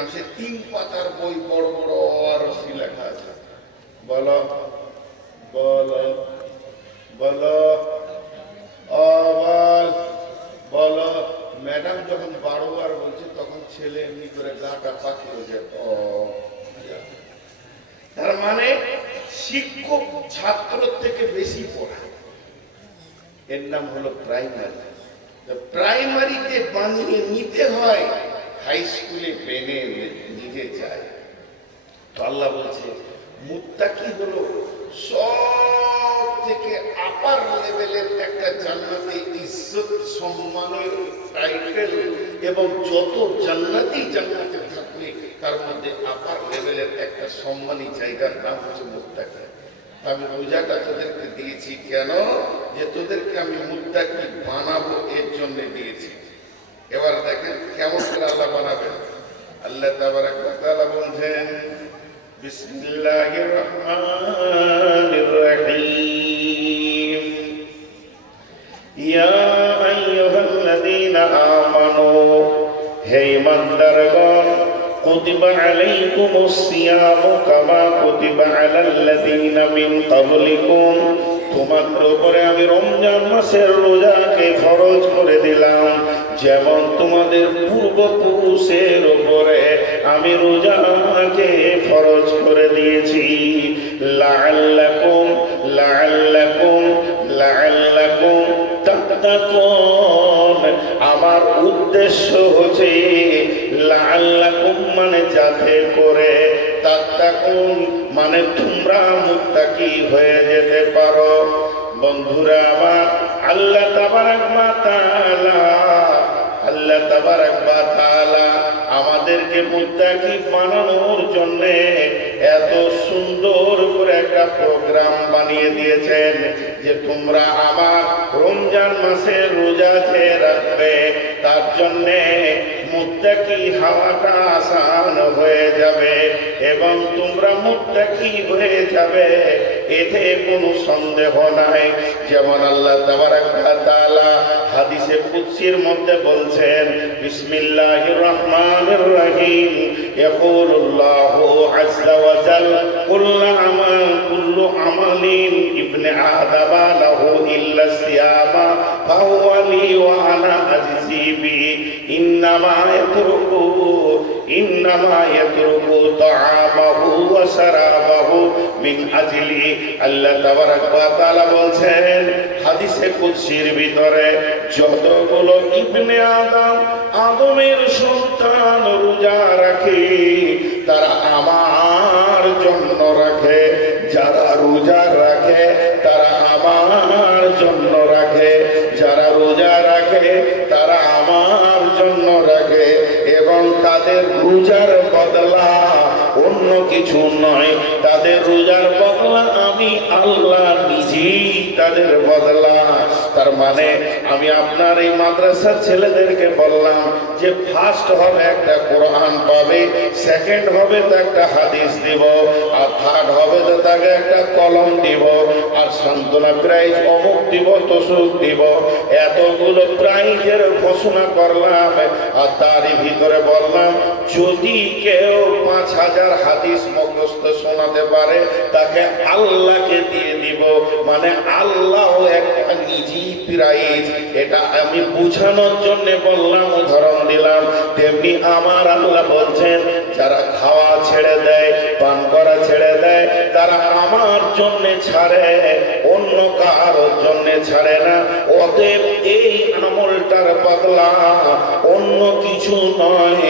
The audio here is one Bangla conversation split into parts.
দেখলাম, সে তিন পাতার বই বড় বড় অরসি লেখা আছে। বলো বলো বলো, আওয়াজ, বলো। ম্যাডাম যখন বারোবার বলছে, তখন ছেলে এমনি করে গাটা পাখি হয়ে যায় তার মানে শিক্ষক ছাত্র থেকে বেশি পড়া। এর নাম হলো প্রাইমারি প্রাইমারিতে বানিয়ে নিতে হয় হাই স্কুলে পেনে নিজে যায়। তো আল্লাহ বলছে, মুত্তাকি হলো সব থেকে আপার লেভেলের একটা জান্নাতে ইজ্জত, সম্মানের টাইটেল এবং যত জান্নাতি জান্নাতে থাকবে, তার মধ্যে আপার লেভেলের একটা সম্মানী জায়গার নাম হচ্ছে মুত্তাকি। আমি রোজাটা তোদেরকে দিয়েছি কেন? যে তোদেরকে আমি মুদ্দাকি বানাবো এর জন্য দিয়েছি এবার দেখেন কেমন করে আল্লাহ বানাবেন আল্লাহ তাবারাক ওয়া তাআলা বলছেন বিসমিল্লাহির রহমানির রহিম ইয়া আইয়ুহাল্লাযীনা আমানু হে ইমানদারগণ كتب عليكم الصيام كما كتب على الذين من قبلكم তোমাদের উপরে আমি রমজান মাসের রোজাকে ফরজ করে দিলাম যেমন তোমাদের পূর্বপুরুষের উপরে আমি রোজাকে ফরজ করে দিয়েছি। লাআল্লাকুম লাআল্লাকুম লাআল্লাকুম তাত্তাকুন। আমার উদ্দেশ্য হচ্ছে লাআল্লাকুম মানে যাতে করে তাত্তাকুন মানে তোমরা মুত্তাকি হয়ে যেতে পারো। বন্ধুরা আমার আল্লাহ তাবারাক তাআলা আল্লাহ তাবারাক ওয়া তাআলা আমাদেরকে মুত্তাকি বানানোর জন্য এত সুন্দর করে একটা প্রোগ্রাম বানিয়ে দিয়েছেন যে তোমরা আমার রমজান মাসে রোজা খেয়ে রাখবে। তার জন্যে মুত্তাকি হওয়াটা আসান হয়ে যাবে এবং তোমরা মুত্তাকি হয়ে যাবে। এতে কোনো সন্দেহ নাই। যেমন আল্লাহ ওয়া হাদিসে কুদসির মধ্যে বলছেন, বিসমিল্লাহির রহমানির রহিম। ইয়াকুলুল্লাহু আযজা ওয়া জাল, কুল্লু আমাল, কুল্লু আমালিন ইবনে আদম লাহু ইল্লা সিয়ামা, ফাহুয়া লি ওয়া আনা আজজি বি। ইন্নামা ইয়াতরুকু ইন্নামা ইয়াতরুকু তাআমাহু ওয়া শারাবাহু। মিন আজলি আল্লাহ তাবারাক ওয়া তাআলা বলছেন, হাদিসে কুদসির ভিতরে যতগুলো ইবনে আদম আদমের সন্তান রোজা রাখে, তারা আমার জন্য রাখে। যারা রোজা রাখে, তারা আমার জন্য রাখে। যারা রোজা রাখে কিছু নয়। তাদের রোজার বদলা আমি আল্লাহ নিজেই তাদের বদলা। তার মানে আমি আপনার এই মাদ্রাসার ছেলেদেরকে বললাম যে ফার্স্ট হবে একটা কোরআন পাবে সেকেন্ড হবে তো একটা হাদিস দিব, আর থার্ড হবে তো তাকে একটা কলম দিব, আর সান্ত্বনা প্রাইজ অমুক দিব, তসুক দিব। এতগুলো প্রাইজের ঘোষণা করলাম, আর তারই ভিতরে বললাম, যদি কেউ পাঁচ হাজার হাদিস মুখস্থ শোনাতে পারে, তাকে আল্লাহকে দিয়ে দিব। মানে আল্লাহ একটা প্রাইজ। এটা আমি বুঝানোর জন্য বললাম, উদাহরণ দিলাম। তেমনি আমার আল্লাহ বলছেন, যারা খাওয়া ছেড়ে দেয়, পান করা ছেড়ে দেয়, তারা আমার জন্য ছাড়ে, অন্য কারোর জন্য ছাড়ে না। অতএব এই আমলটার বদলা অন্য কিছু নয়।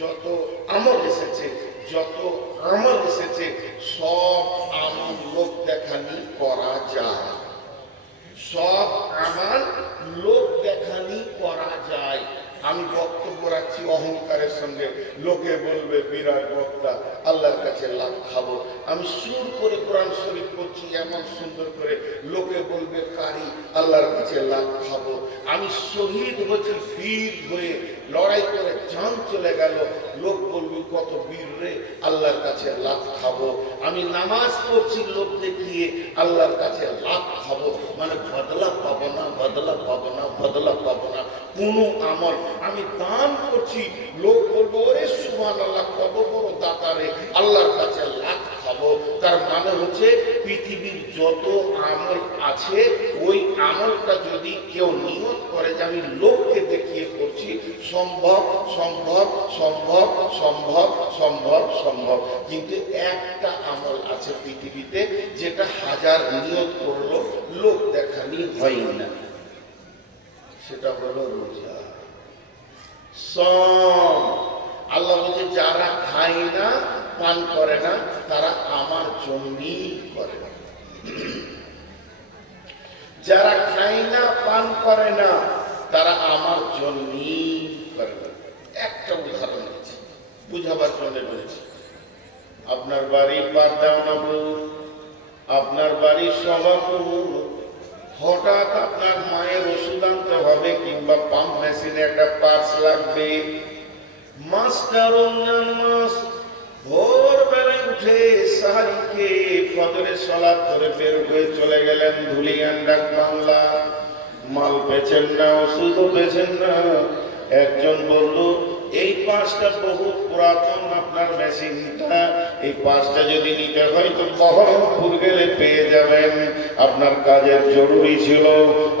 যত আমল এসেছে, যত আমল এসেছে, সব আমার লোক দেখানি করা যায়। সব আমার লোক দেখানি করা যায়। আমি বক্তব্য রাখছি অহংকারের সঙ্গে। লোকে বলবে বিরাট বক্তা, আল্লাহর কাছে লাভ খাব। আমি সুর করে কোরআন শরীফ করছি এমন সুন্দর করে। লোকে বলবে, কারি, আল্লাহর কাছে লাভ খাব। আমি শহীদ হয়েছি ফির হয়ে। লড়াই করে জান চলে গেল। লোক বলবে, কত বীর রে, আল্লাহর কাছে লাভ খাব। আমি নামাজ পড়ছি, লোক দেখিয়ে আল্লাহর কাছে লাভ খাব। মানে বদলা পাবো না, বদলা পাবো না, বদলা পাবো না। কোনো আমল আমি দান করছি, লোক বলব, ওরে সুমান আল্লাহ কত বড় দাতারে আল্লাহর কাছে লাভ খাব। তার মানে হচ্ছে পৃথিবীর যত আমল আছে, ওই আমলটা যদি কেউ নিয়ত করে যে আমি লোককে দেখিয়ে করছি, সম্ভব সম্ভব সম্ভব সম্ভব সম্ভব সম্ভব। কিন্তু একটা আমল আছে পৃথিবীতে যেটা হাজার নিয়ত করল লোক দেখানি হয় না। সেটা হলো রোজা। সম। আল্লাহ বলছে, যারা খায় না, পান করে না, তারা আমার জন্যই করে না। যারা খায় না, পান করে না, তারা আমার করে না। একটা উদাহরণ দিচ্ছি, বুঝাবার জন্য বলেছি। আপনার বাড়ি পারদাওনাপুর আপনার বাড়ি হঠাৎ আপনার মায়ের ওষুধ আনতে হবে কিংবা পাম্প মেশিনে একটা পার্স লাগবে। মাস্টার রমজান মাস ভোরবেলায় উঠে সাহারিকে ফজরের সলাপ করে বের হয়ে চলে গেলেন ধুলিয়ান ডাক বাংলা। মাল পেছেন না, ওষুধও পেছেন না। একজন বলল এই পাঁচটা বহু পুরাতন আপনার মেশিনটা এই পাঁচটা যদি নিতে হয় তো বহরমপুর গেলে পেয়ে যাবেন। আপনার কাজের জরুরি ছিল,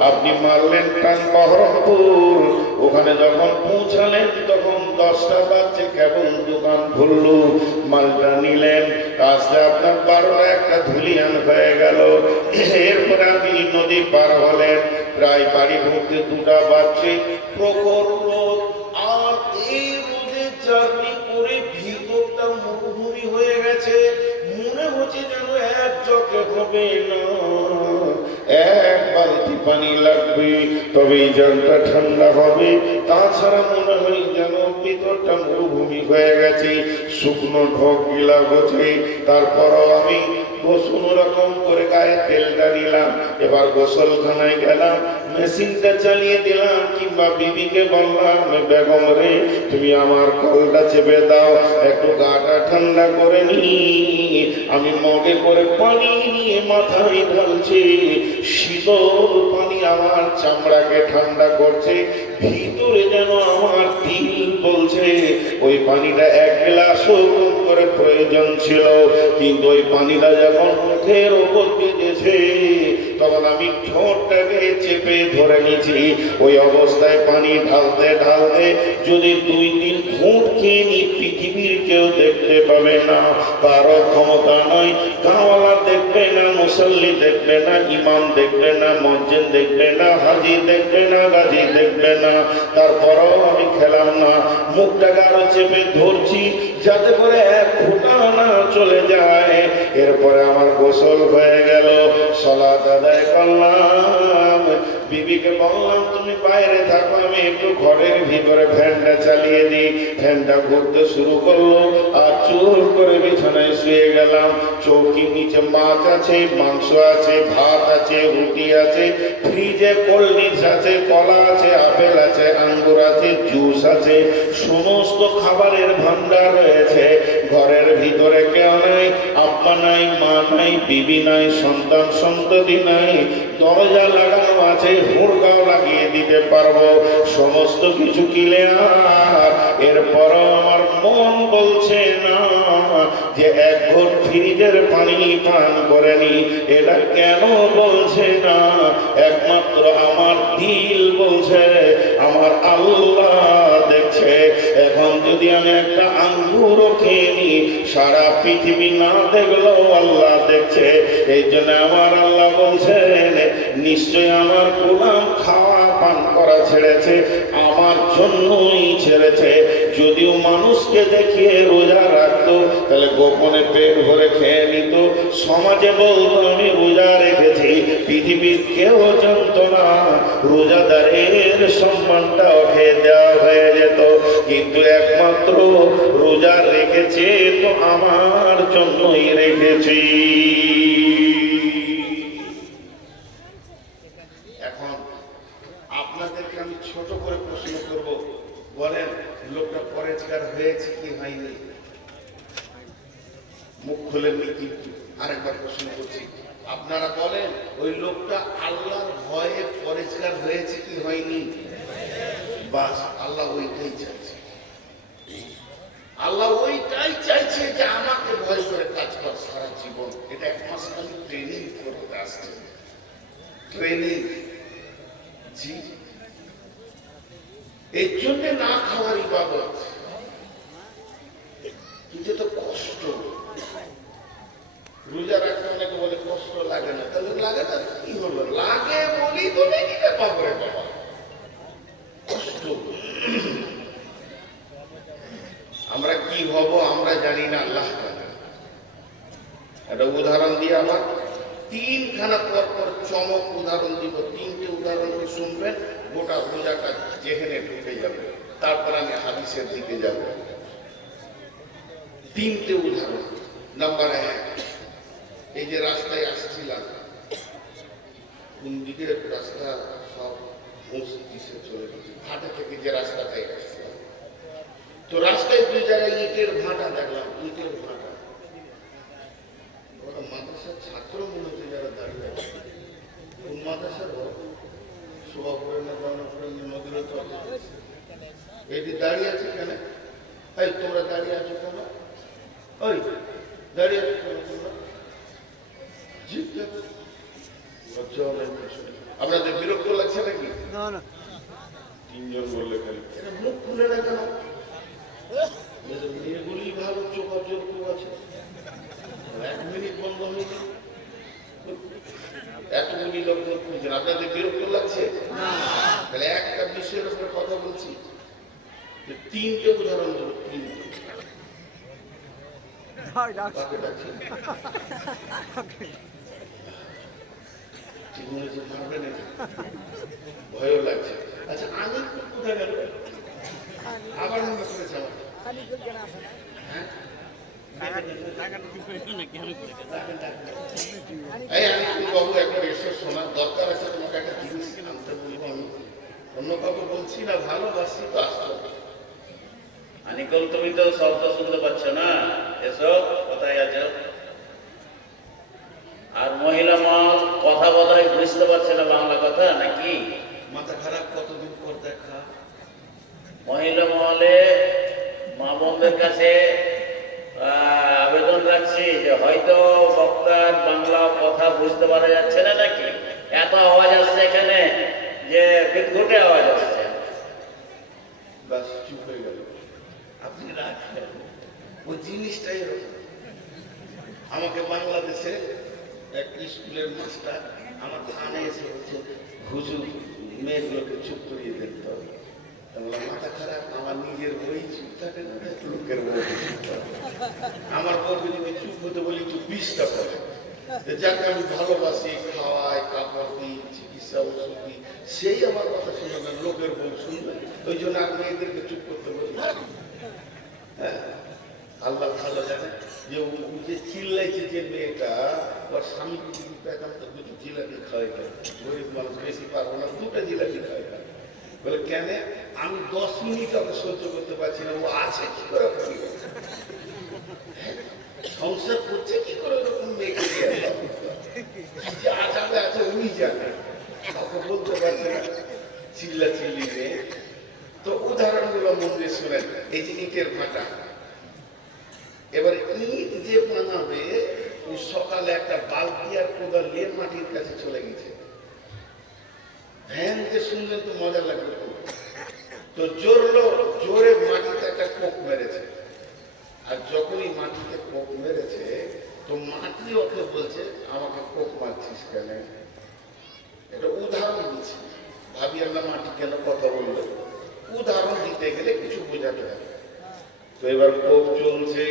আপনি মারলেন টান বহরমপুর। ওখানে যখন পৌঁছালেন, তখন দশটা বাজছে, কেবল দোকান খুললো, মালটা নিলেন। কাজটা আপনার বারোটা একটা ধুলিয়ান হয়ে গেল। এরপরে আপনি নদী পার হলেন। প্রায় বাড়ি ঢুকতে দুটা বাজছে। প্রখর হবে এক বালতি পানি লাগবে তবে এই জলটা ঠান্ডা হবে। তাছাড়া মনে হয় যেন ভিতরটা মরুভূমি হয়ে গেছে, শুকনো ঢোক গিলা হচ্ছে তারপরও আমি গোসল রকম করে গায়ে তেলটা নিলাম। এবার গোসলখানায় গেলাম মেশিনটা চালিয়ে দিলাম, কিংবা বিবিকে বললাম বেগম রে, তুমি আমার কলটা চেপে দাও, একটু গাটা ঠান্ডা করে নি। আমি মগে করে পানি নিয়ে মাথায় ঢালছি, শীতল পানি আমার চামড়াকে ঠান্ডা করছে, ভিতরে যেন আমার তিল বলছে। ওই পানিটা এক গ্লাস করে প্রয়োজন ছিল, কিন্তু ওই পানিটা যখন মুখের ওপর দিয়েছে তখন আমি ঠোঁটটাকে চেপে ধরে নিয়েছি। ওই অবস্থায় পানি ঢালতে ঢালতে যদি দুই দিন ঘুঁট খেয়ে নি পৃথিবীর কেউ দেখতে পাবে না। কারও ক্ষমতা নয়, গাঁওয়ালা দেখবে না, মুসল্লি দেখবে না, ইমাম দেখবে না, মসজিদ দেখবে না, হাজি দেখবে না, গাজী দেখবে না। তারপরও আমি খেলাম না। মুখটাকে আরও চেপে ধরছি, যাতে করে এক ফুটা না চলে যায়। এরপরে আমার গোসল হয়ে গেল, সলাত বিবিকে বললাম, তুমি বাইরে থাকো, আমি একটু ঘরের ভিতরে ফ্যানটা চালিয়ে দিই। ফ্যানটা ঘুরতে শুরু করল, আর চোর করে বিছানায় শুয়ে গেলাম। চৌকির নিচে মাছ আছে, মাংস আছে, ভাত আছে, রুটি আছে, ফ্রিজে কোল্ড ড্রিঙ্কস আছে, কলা আছে, আপেল আছে, আঙ্গুর আছে, জুস আছে। সমস্ত খাবারের ভান্ডার রয়েছে। ঘরের ভিতরে কেউ আব্বা নাই, মা নাই, বিবি নাই, সন্তান সন্ততি নাই। দরজা লাগানো আছে হুড়গাও লাগিয়ে দিতে পারব। সমস্ত কিছু কিলে আর এরপরও আমার মন বলছে না যে এক ঘর ফ্রিজের পানি পান করেনি এটা কেন বলছে না? একমাত্র আমার দিল বলছে যদি আমি একটা আঙ্গুরও খেয়ে নিই, সারা পৃথিবী না দেখলেও আল্লাহ দেখছে। এই জন্য আমার আল্লাহ বলছেন নিশ্চয় আমার গোলাম খাওয়া পান করা ছেড়েছে। আমার জন্যই ছেড়েছে। যদিও মানুষকে দেখিয়ে রোজা রাখতো, তাহলে গোপনে পেট ভরে খেয়ে নিত। সমাজে বলতো, আমি রোজা রেখেছি, পৃথিবীর কেউ জানত না। রোজাদারের সম্মানটা উঠে দেওয়া হয়ে যেত। কিন্তু একমাত্র রোজা রেখেছে, তো আমার জন্যই রেখেছি এখন আপনাদেরকে আমি ছোট করে প্রশ্ন করব বলেন লোকটা পরেজগার হয়েছে কি হয়নি মুখ খোলেননি কিন্তু আরেকবার প্রশ্ন করছি আপনারা বলেন ওই লোকটা আল্লাহর ভয়ে পরেজগার হয়েছে কি হয়নি? বাস, আল্লাহ ওইটাই চাইছে। আল্লাহ ওইটাই চাইছে যে আমাকে ভয় করে কাজ কর সারা জীবন। এটা এক মাস খালি ট্রেনিং করতে আসছে। ট্রেনিং জি। এর জন্য না খাওয়ার ইবাদত। কিন্তু তো কষ্ট। রোজা রাখতে অনেকে বলে কষ্ট লাগে না। তাহলে লাগে না কি হলো? লাগে বলি তো নাকি বাবা? কষ্ট। আমরা কি হব আমরা জানি না, আল্লাহ একটা উদাহরণ দিয়ে আমার। তিনখানা পর পর চমক উদাহরণ দিব, তিনটে উদাহরণ দিয়ে শুনবেন, গোটা রোজাটা যেখানে ঢুকে যাবে। তারপর আমি হাদিসের দিকে যাব। তিনটে উদাহরণ। নাম্বার এক এই যে রাস্তায় আসছিলাম কোন দিকে রাস্তা সব মুস দিশে চলে গেছে ভাটা থেকে যে রাস্তাটায় আসছিলাম তো রাস্তায় দুই জায়গায় ইটের ভাটা দেখলাম, ইটের ভাটা। ওরা মাদ্রাসার ছাত্র যারা দাঁড়িয়ে আছে। কোন মাদ্রাসার শোভাপুরে না গণপুরে নদীর তো এটি দাঁড়িয়ে আছে কেন? এই, তোমরা দাঁড়িয়ে আছো কেন? ওই, দাঁড়িয়ে আছো কেন তোমরা? আপনাদের বিরক্ত লাগছে নাকি? না না। তিনজন বললে খালি। মুখ খুলে না। কেন মেয়েগুলি ভালো যোগাযোগ আছে। এক মিনিট বন্ধ এতগুলি লোক আপনাদের বিরক্ত লাগছে? তাহলে একটা বিষয়ের উপরে কথা বলছি। যে তিনটে উদাহরণ দেবো তিনটে। মনে হচ্ছে পারবে না ভয়ও লাগছে। আচ্ছা আমি কোথায় গেল? আবার মনে করেছে হ্যাঁ? অন্য বলছি না তুমি তো শব্দ শুনতে পাচ্ছ না। এসো, কোথায় আছো? আর মহিলা মল কথা বোধহয় বুঝতে পারছে না বাংলা কথা নাকি? মাথা খারাপ কতদিন পর দেখা। মহিলা মহলে মা বোনদের কাছে আবেদন রাখছি যে হয়তো বক্তার বাংলা কথা বুঝতে পারা যাচ্ছে না নাকি? এত আওয়াজ আসছে এখানে যে বিদ্ঘুটে আওয়াজ আসছে। বাস চুপ হয়ে গেল। আপনি রাখেন। ওই জিনিসটাই আমাকে বাংলাদেশে এক স্কুলের মাস্টার আমার থানে এসে বলছে, হুজুর, মেয়েগুলোকে চুপ করিয়ে দিতে হবে। মাথা খারাপ, আমার নিজের বই চুপ থাকে না লোকের আমার বউকে চুপ হতে বলি বিষটা পড়ে। যাকে, আমি ভালোবাসি, খাওয়াই, কাপড় দিই, চিকিৎসা ওষুধ দিই, সেই আমার কথা শুনবে না লোকের বউ শুনবে। ওই জন্য আর মেয়েদেরকে চুপ করতে বলি হ্যাঁ আল্লাহ ভালো জানে যে চিল্লাইছে যে মেয়েটা ওর স্বামীকে যদি পেতাম তো দুটো জিলাপি খাওয়াইতাম গরিব মানুষ বেশি পারব না, দুটো জিলাপি খাওয়াইতাম বলে, কেন? আমি দশ মিনিট ওকে সহ্য করতে পারছি না, ও আছে, কি করে সংসার করছে, কি করে ওরকম মেয়েকে যে আচাবে আছে, উনি জানে। ওকে বলতে পারছে না চিল্লা চিল্লি মেয়ে তো উদাহরণগুলো মন দিয়ে শুনেন, এই যে ইটের ভাটা। এবার ইট যে বানাবে ও সকালে একটা বালতি আর কোদাল নিয়ে মাটির কাছে চলে গেছে। ভ্যান যে শুনলেন তো মজা লাগবে তো জোরলো জোরে মাটিতে একটা কোপ মেরেছে। আর যখনই মাটিতে কোপ মেরেছে, তো মাটি ওকে বলছে, আমাকে কোপ মারছিস কেন? এটা উদাহরণ দিচ্ছি। ভাবি আল্লাহ মাটি কেন কথা বলল? উদাহরণ দিতে গেলে কিছু বোঝাতে হবে। তো এবার কোপ চলছে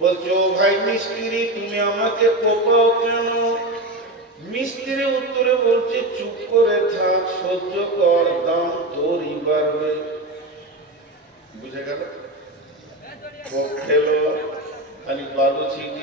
বলছো "ও ভাই মিস্ত্রি, তুমি আমাকে কোপাও কেন? মিস্ত্রি উত্তরে বলছে, চুপ করে থাক, সহ্য কর, দাম তোরই বাড়বে বুঝে গেল? খেলো খালি বালু ছিটি